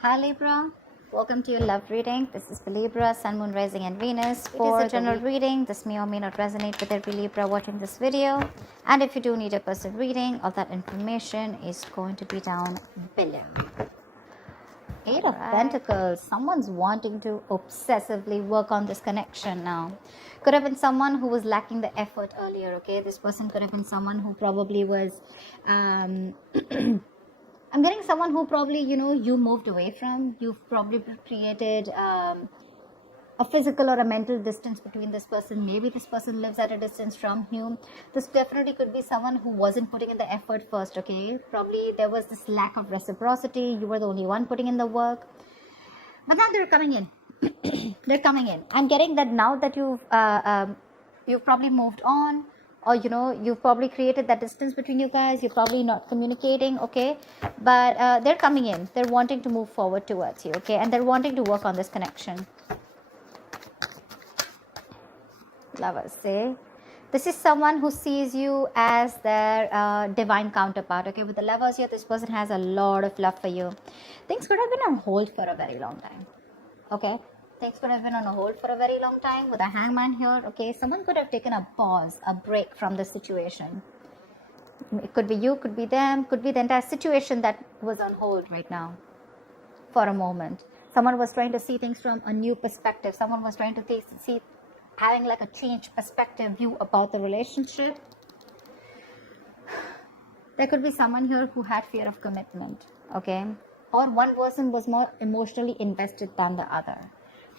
Hi Libra, welcome to your love reading. This is for Libra, Sun, Moon, Rising and Venus. It is a general reading. This may or may not resonate with every Libra watching this video. And if you do need a personal reading, all that information is going to be down below. Eight of Pentacles. Someone's wanting to obsessively work on this connection now. Could have been someone who was lacking the effort earlier, okay? This person could have been someone who probably was... I'm getting someone who probably, you moved away from. You've probably created a physical or a mental distance between this person. Maybe this person lives at a distance from you. This definitely could be someone who wasn't putting in the effort first, okay? Probably there was this lack of reciprocity. You were the only one putting in the work. But now they're coming in. They're coming in. I'm getting that now that you've probably moved on. Or you've probably created that distance between you guys. You're probably not communicating, okay? But they're coming in. They're wanting to move forward towards you, okay? And they're wanting to work on this connection. Lovers, say this is someone who sees you as their divine counterpart, okay? With the Lovers here, this person has a lot of love for you. Things could have been on hold for a very long time, okay? Things could have been on a hold for a very long time with a Hangman here, okay? Someone could have taken a pause, a break from the situation. It could be you, could be them, could be the entire situation that was on hold right now for a moment. Someone was trying to see things from a new perspective. Someone was trying to see, having like a changed perspective view about the relationship. There could be someone here who had fear of commitment, okay? Or one person was more emotionally invested than the other.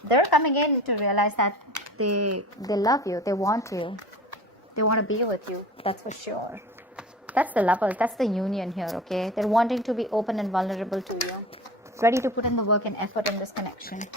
They're coming in to realize that they love you, they want you, they want to be with you, that's for sure. That's the Lovers, that's the union here, okay? They're wanting to be open and vulnerable to you, ready to put in the work and effort in this connection.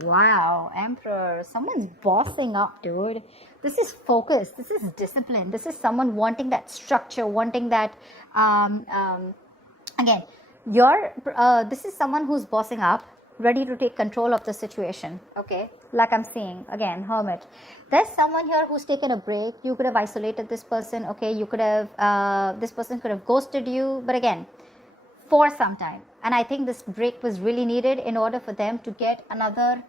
Wow, Emperor, someone's bossing up, dude. This is focus, this is discipline, this is someone wanting that structure, wanting that, again, this is someone who's bossing up, ready to take control of the situation, okay? Like I'm seeing, again, Hermit. There's someone here who's taken a break. You could have isolated this person, okay? You could have, this person could have ghosted you, but again, for some time. And I think this break was really needed in order for them to get another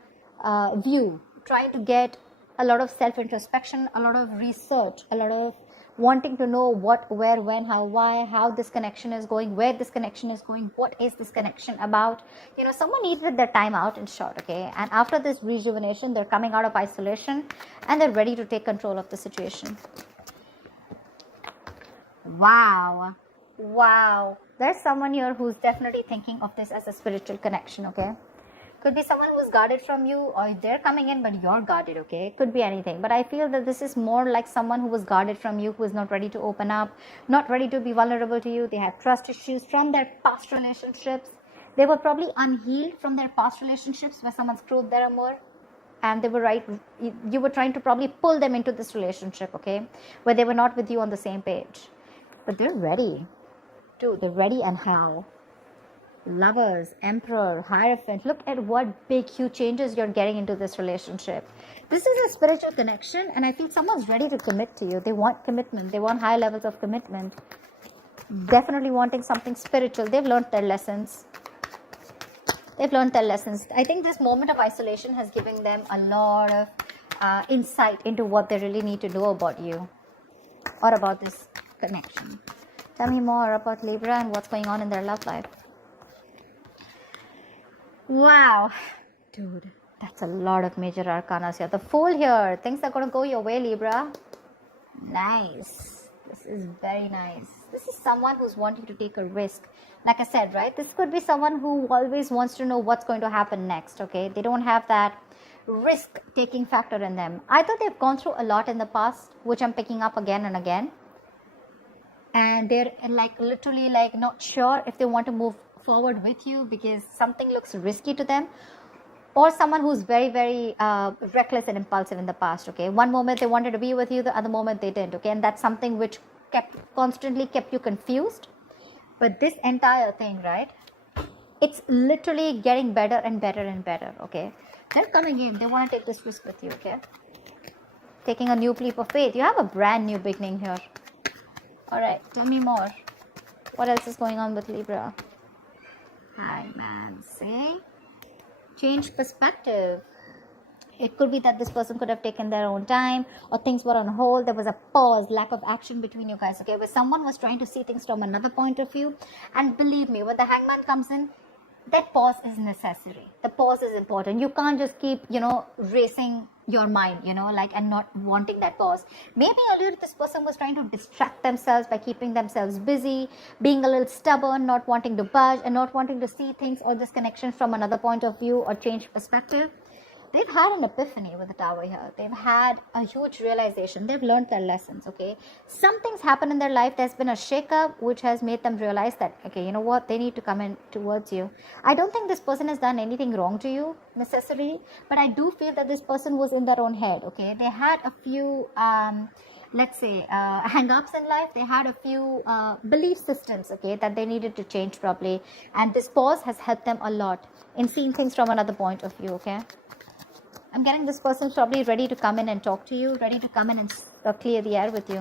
view, trying to get a lot of self-introspection, a lot of research, a lot of wanting to know what, where, when, how, why, how this connection is going, where this connection is going, what is this connection about. Someone needed their time out, in short, okay? And after this rejuvenation, they're coming out of isolation and they're ready to take control of the situation. Wow. There's someone here who's definitely thinking of this as a spiritual connection, okay? Could be someone who's guarded from you, or they're coming in but you're guarded, okay? Could be anything. But I feel that this is more like someone who was guarded from you, who is not ready to open up, not ready to be vulnerable to you. They have trust issues from their past relationships. They were probably unhealed from their past relationships where someone screwed their amour. And they were right. You were trying to probably pull them into this relationship, okay? Where they were not with you on the same page. But they're ready. Dude, they're ready, and how? Lovers, Emperor, Hierophant. Look at what big, huge changes you're getting into this relationship. This is a spiritual connection, and I feel someone's ready to commit to you. They want commitment. They want high levels of commitment. Definitely wanting something spiritual. They've learned their lessons. I think this moment of isolation has given them a lot of insight into what they really need to know about you or about this connection. Tell me more about Libra and what's going on in their love life. Wow, dude, that's a lot of major arcanas here. The Fool here. Things are going to go your way, Libra. Nice. This is very nice. This is someone who's wanting to take a risk. Like I said, right? This could be someone who always wants to know what's going to happen next, okay? They don't have that risk-taking factor in them. Either they've gone through a lot in the past, which I'm picking up again and again. And they're literally not sure if they want to move forward with you because something looks risky to them, or someone who's very, very reckless and impulsive in the past, okay? One moment they wanted to be with you, the other moment they didn't, okay? And that's something which constantly kept you confused. But this entire thing, right, it's literally getting better and better and better, okay? They're coming in, they want to take this risk with you, okay? Taking a new leap of faith. You have a brand new beginning here. All right, tell me more. What else is going on with Libra? Hangman, say. Change perspective. It could be that this person could have taken their own time, or things were on hold. There was a pause, lack of action between you guys, okay? Where someone was trying to see things from another point of view. And believe me, when the hangman comes in, that pause is necessary. The pause is important. You can't just keep, racing your mind, and not wanting that pause. Maybe earlier this person was trying to distract themselves by keeping themselves busy, being a little stubborn, not wanting to budge, and not wanting to see things or this connection from another point of view or change perspective. They've had an epiphany with the tower here. They've had a huge realization. They've learned their lessons, okay? Something's happened in their life. There's been a shakeup which has made them realize that, okay, you know what? They need to come in towards you. I don't think this person has done anything wrong to you necessarily, but I do feel that this person was in their own head, okay? They had a few, hang-ups in life. They had a few belief systems, okay, that they needed to change properly. And this pause has helped them a lot in seeing things from another point of view, okay? I'm getting this person's probably ready to come in and talk to you, ready to come in and clear the air with you.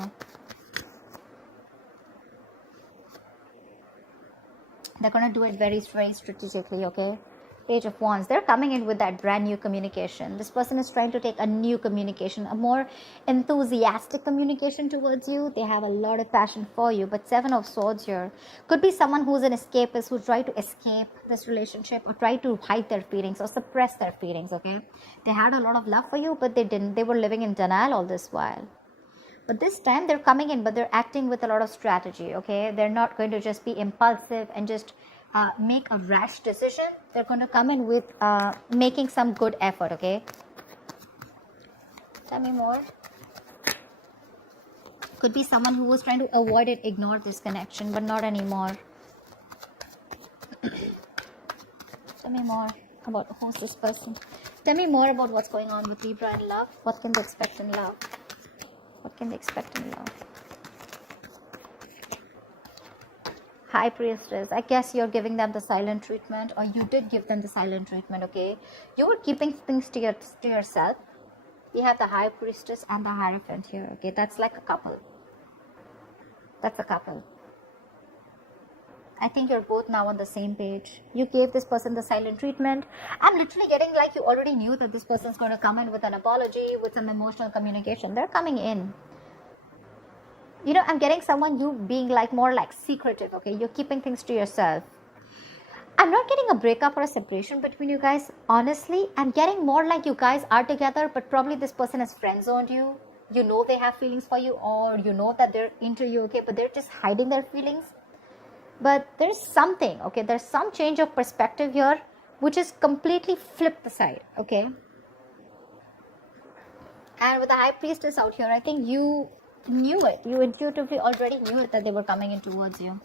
They're going to do it very, very strategically, okay? Page of Wands. They're coming in with that brand new communication. This person is trying to take a new communication, a more enthusiastic communication towards you. They have a lot of passion for you. But Seven of Swords here could be someone who's an escapist, who tried to escape this relationship or try to hide their feelings or suppress their feelings, okay? They had a lot of love for you, but they didn't. They were living in denial all this while. But this time they're coming in, but they're acting with a lot of strategy, okay? They're not going to just be impulsive and just make a rash decision. They're going to come in with making some good effort, okay? Tell me more. Could be someone who was trying to avoid it, ignore this connection, but not anymore. Tell me more about who's this person. Tell me more about what's going on with Libra in love. What can they expect in love? What can they expect in love? High Priestess. I guess you're giving them the silent treatment, or you did give them the silent treatment, okay? You were keeping things to yourself. You have the High Priestess and the Hierophant here, okay? That's like a couple. That's a couple. I think you're both now on the same page. You gave this person the silent treatment. I'm literally getting like you already knew that this person's going to come in with an apology, with some emotional communication. They're coming in. I'm getting someone, you being like more like secretive, okay? You're keeping things to yourself. I'm not getting a breakup or a separation between you guys. Honestly, I'm getting more like you guys are together, but probably this person has friend-zoned you. You know they have feelings for you, or you know that they're into you, okay? But they're just hiding their feelings. But there's something, okay? There's some change of perspective here, which is completely flipped the side, okay? And with the High Priestess out here, I think you knew it. You intuitively already knew it that they were coming in towards you.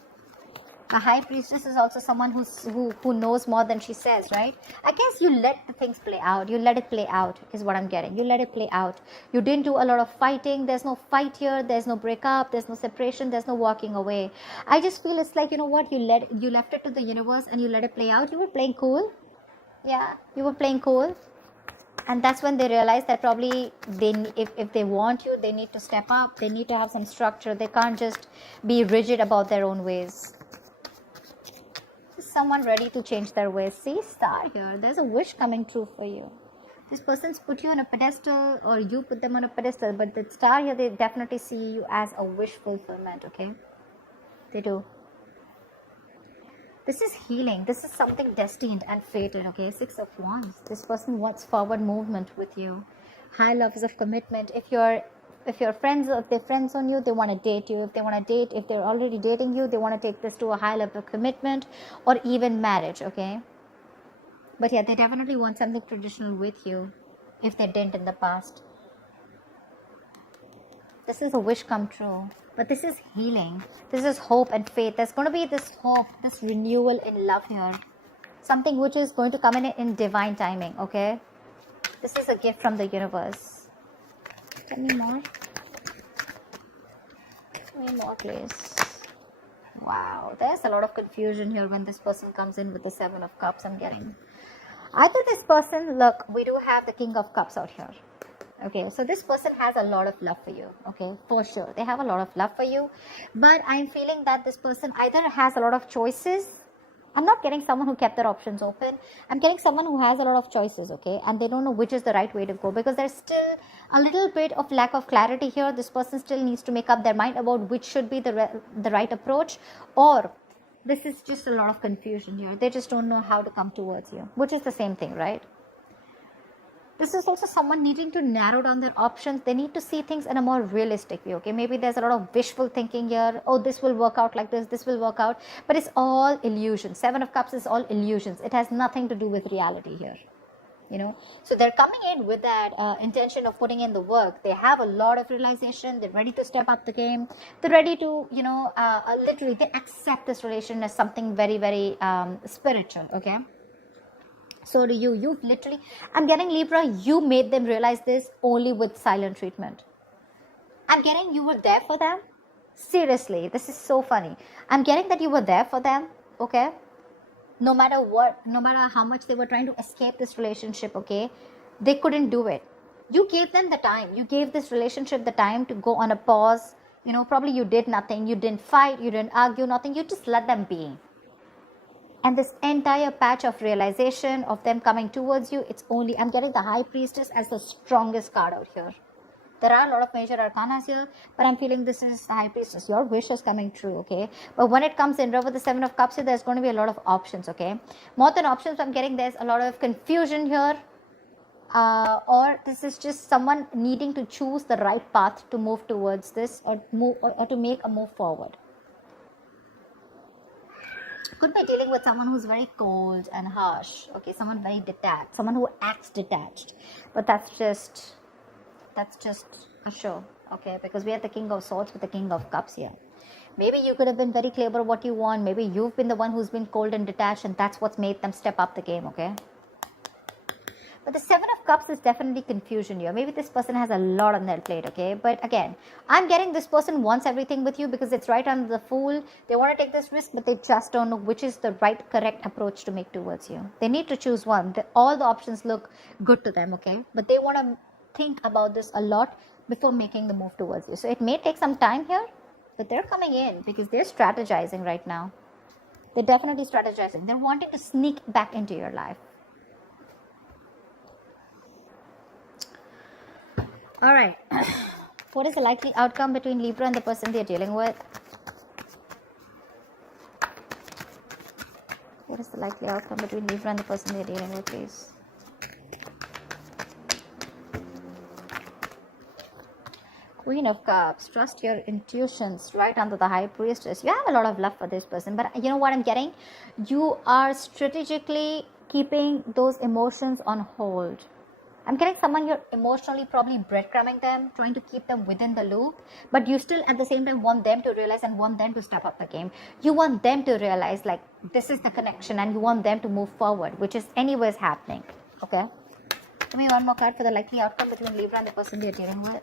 A High Priestess is also someone who knows more than she says, right? I guess you let the things play out. You let it play out is what I'm getting. You let it play out. You didn't do a lot of fighting. There's no fight here. There's no breakup. There's no separation. There's no walking away. I just feel it's like, you know what? You left it to the universe and you let it play out. You were playing cool. Yeah, you were playing cool. And that's when they realize that probably if they want you, they need to step up. They need to have some structure. They can't just be rigid about their own ways. Is someone ready to change their ways? See, Star here. There's a wish coming true for you. This person's put you on a pedestal, or you put them on a pedestal. But the Star here, they definitely see you as a wish fulfillment, okay? They do. This is healing. This is something destined and fated, okay? Six of Wands. This person wants forward movement with you. High levels of commitment. If they're friends on you, they want to date you. If they're already dating you, they want to take this to a high level of commitment or even marriage, okay? But yeah, they definitely want something traditional with you if they didn't in the past. This is a wish come true. But this is healing. This is hope and faith. There's going to be this hope, this renewal in love here. Something which is going to come in divine timing, okay? This is a gift from the universe. Tell me more. Tell me more, please. Wow. There's a lot of confusion here when this person comes in with the Seven of Cups I'm getting. Either this person, look, we do have the King of Cups out here. Okay, so this person has a lot of love for you, okay, for sure. They have a lot of love for you, but I'm feeling that this person either has a lot of choices I'm not getting someone who kept their options open. I'm getting someone who has a lot of choices, okay? And they don't know which is the right way to go, because there's still a little bit of lack of clarity here. This person still needs to make up their mind about which should be the right approach, or this is just a lot of confusion here. They just don't know how to come towards you, which is the same thing, right? This is also someone needing to narrow down their options. They need to see things in a more realistic way, okay? Maybe there's a lot of wishful thinking here. Oh, this will work out like this will work out. But it's all illusion. 7 of Cups is all illusions. It has nothing to do with reality here, you know? So they're coming in with that intention of putting in the work. They have a lot of realization. They're ready to step up the game. They're ready to, you know, literally, they accept this relation as something very, very spiritual, okay? So do you. You've literally, I'm getting Libra, you made them realize this only with silent treatment. I'm getting you were there for them. Seriously, this is so funny. I'm getting that you were there for them, okay? No matter what, no matter how much they were trying to escape this relationship, okay? They couldn't do it. You gave them the time. You gave this relationship the time to go on a pause. You know, probably you did nothing. You didn't fight. You didn't argue, nothing. You just let them be. And this entire patch of realization of them coming towards you, it's only, I'm getting the High Priestess as the strongest card out here. There are a lot of major arcanas here, but I'm feeling this is the High Priestess. Your wish is coming true, okay? But when it comes in with the 7 of Cups here, there's going to be a lot of options, okay? More than options, I'm getting there's a lot of confusion here. Or this is just someone needing to choose the right path to move towards this, or to make a move forward. Could be dealing with someone who's very cold and harsh, okay? Someone very detached, someone who acts detached. But that's just a show, okay? Because we have the King of Swords with the King of Cups here. Maybe you could have been very clear about what you want. Maybe you've been the one who's been cold and detached, and that's what's made them step up the game, okay? But the 7 of Cups is definitely confusion here. Maybe this person has a lot on their plate, okay? But again, I'm getting this person wants everything with you because it's right under the Fool. They want to take this risk, but they just don't know which is the right, correct approach to make towards you. They need to choose one. All the options look good to them, okay? But they want to think about this a lot before making the move towards you. So it may take some time here, but they're coming in because they're strategizing right now. They're definitely strategizing. They're wanting to sneak back into your life. All right. What is the likely outcome between Libra and the person they're dealing with? What is the likely outcome between Libra and the person they're dealing with, please? Queen of Cups. Trust your intuitions. Right under the High Priestess. You have a lot of love for this person. But you know what I'm getting? You are strategically keeping those emotions on hold. I'm getting someone you're emotionally probably breadcrumbing them, trying to keep them within the loop, but you still at the same time want them to realize and want them to step up the game. You want them to realize like this is the connection and you want them to move forward, which is anyways happening. Okay? Give me one more card for the likely outcome between Libra and the person you're dealing with.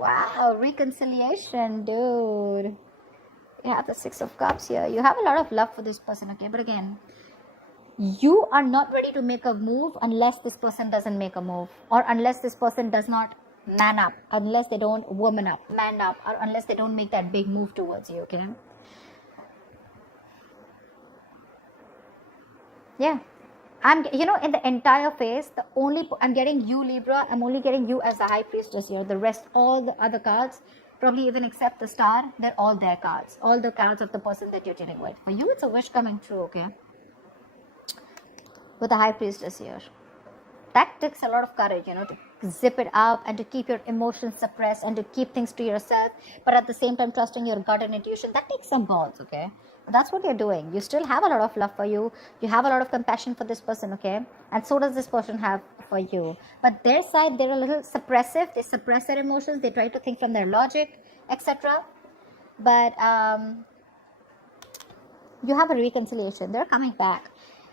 Wow, reconciliation, dude. You have the 6 of Cups here. You have a lot of love for this person, okay? But again, you are not ready to make a move unless this person doesn't make a move, or unless this person does not man up, unless they don't woman up, man up, or unless they don't make that big move towards you, okay? Yeah. You know, in the entire phase, I'm getting you, Libra, I'm only getting you as the High Priestess here. The rest, all the other cards, probably even except the Star, they're all their cards. All the cards of the person that you're dealing with. For you, it's a wish coming true, okay? With the High Priestess here. That takes a lot of courage, you know, to zip it up and to keep your emotions suppressed and to keep things to yourself, but at the same time trusting your gut and intuition. That takes some balls, okay? But that's what you're doing. You still have a lot of love for you. You have a lot of compassion for this person, okay? And so does this person have for you. But their side, they're a little suppressive. They suppress their emotions. They try to think from their logic, etc. But you have a reconciliation. They're coming back.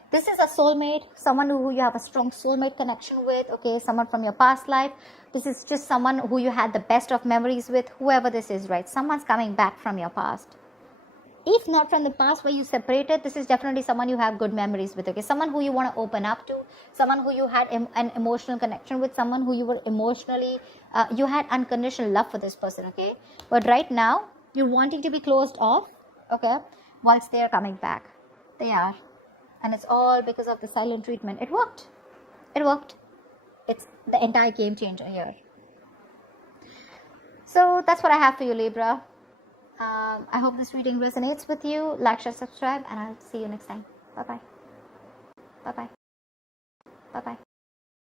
This is a soulmate, someone who you have a strong soulmate connection with, okay, someone from your past life. This is just someone who you had the best of memories with, whoever this is, right? Someone's coming back from your past. If not from the past where you separated, this is definitely someone you have good memories with, okay? Someone who you want to open up to, someone who you had an emotional connection with, someone who you were emotionally, you had unconditional love for this person, okay? But right now, you're wanting to be closed off, okay? whilst they are coming back. They are. And it's all because of the silent treatment. It worked. It worked. It's the entire game changer here. So that's what I have for you, Libra. I hope this reading resonates with you. Like, share, subscribe, and I'll see you next time. Bye-bye. Bye-bye. Bye-bye.